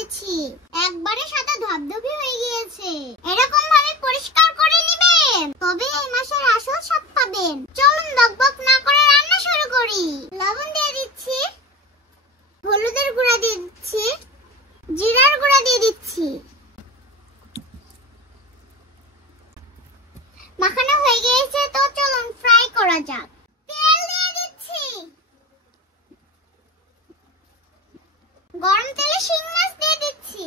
করেছি, একবারে সাদা ধবধবে হয়ে গিয়েছে। এরকম ভাবে পরিষ্কার করে নেবেন, তবে এই মাসের আসল স্বাদ পাবেন। চলুন বকবক না করে রান্না শুরু করি। লবণ দিয়ে দিচ্ছি, হলুদের গুঁড়া দিয়ে দিচ্ছি, জিরার গুঁড়া দিয়ে দিচ্ছি। মাখানো হয়ে গিয়েছে, তো চলুন ফ্রাই করা যাক। তেল দিয়ে দিচ্ছি, গরম তেলে শিং মাছ দিয়ে দিচ্ছি।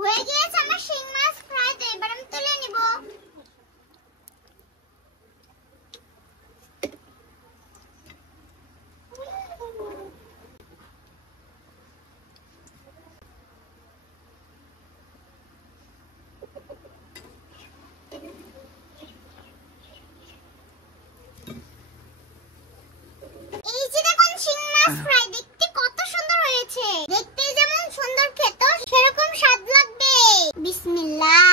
হয়ে গিয়েছে আমার শিং মাছ ফ্রাই, তো এবার আমি তুলে নিব। এই যে দেখুন শিং মাছ ফ্রাই, দেখতে কত সুন্দর হয়েছে। দেখতে যেমন সুন্দর, খেতে সেরকম স্বাদ লাগবে। বিসমিল্লাহ।